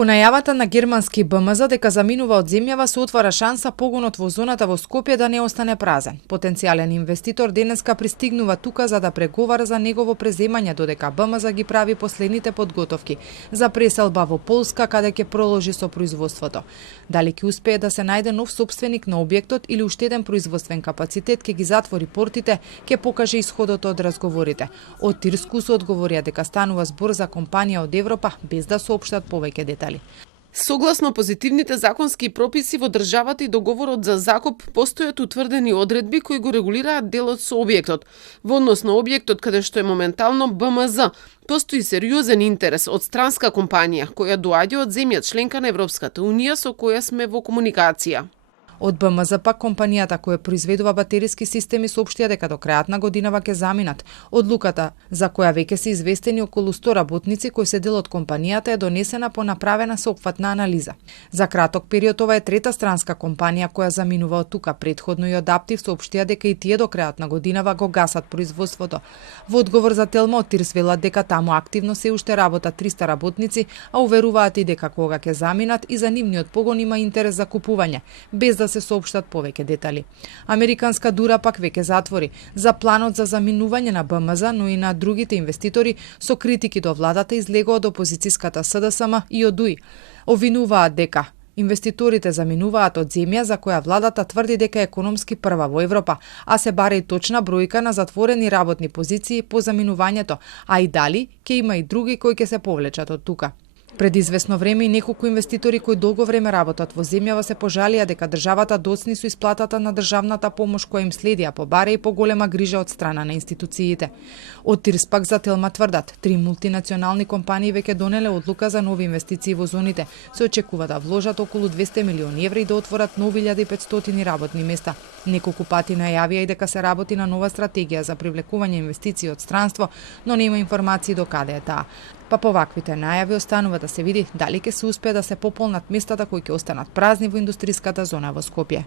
По најавата на германски БМЗ дека заминува од земјава, се отвара шанса погонот во зоната во Скопје да не остане празен. Потенцијален инвеститор денеска пристигнува тука за да преговара за негово преземање, додека БМЗ ги прави последните подготовки за преселба во Полска, каде ќе проложи со производството. Дали ќе успее да се најде нов сопственик на објектот или уште еден производствен капацитет ќе ги затвори портите, ќе покаже исходот од разговорите. Од Тирску се одговорија дека станува збор за компанија од Европа, без да соопштат повеќе детали. Согласно позитивните законски прописи во државата и договорот за закуп, постојат утврдени одредби кои го регулираат делот со објектот. Во однос на објектот каде што е моментално БМЗ, постои сериозен интерес од странска компанија која доаѓа од земја членка на Европската унија со која сме во комуникација. Од БМЗ пак компанијата која произведува батериски системи соопштија дека до крајот на годинава ќе заминат. Одлуката, за која веќе се известени околу 100 работници кои се дел од компанијата, е донесена по направена сеопфатна анализа. За краток период ова е трета странска компанија која заминува од тука. Предходно и Адаптив соопштија дека и тие до крајот на годинава го гасат производството. Во одговор за Телма од Тирс велат дека таму активно се уште работат 300 работници, а уверуваат и дека кога ќе заминат и за нивниот погон има интерес за купување, без да се соопштат повеќе детали. Американска дура пак веќе затвори за планот за заминување на БМЗ, но и на другите инвеститори со критики до владата излегува од опозицијската СДСМ и од УИ. Обвинуваат дека инвеститорите заминуваат од земја за која владата тврди дека е економски прва во Европа, а се бара и точна бројка на затворени работни позиции по заминувањето, а и дали ќе има и други кои ќе се повлечат од тука. Пред известно време и неколку инвеститори кои долго време работат во земјава се пожалија дека државата доцни со исплатата на државната помош која им следи, а побара и поголема грижа од страна на институциите. Од Тирс пак за Телма тврдат, 3 мултинационални компании веќе донеле одлука за нови инвестиции во зоните. Се очекува да вложат околу 200 милиони евра и да отворат нови 1500 работни места. Неколку пати најавија и дека се работи на нова стратегија за привлекување инвестиции од странство, но нема информации до каде е таа. Па по ваквите најави останува да се види дали ќе се успее да се пополнат местата кои ќе останат празни во индустриската зона во Скопје.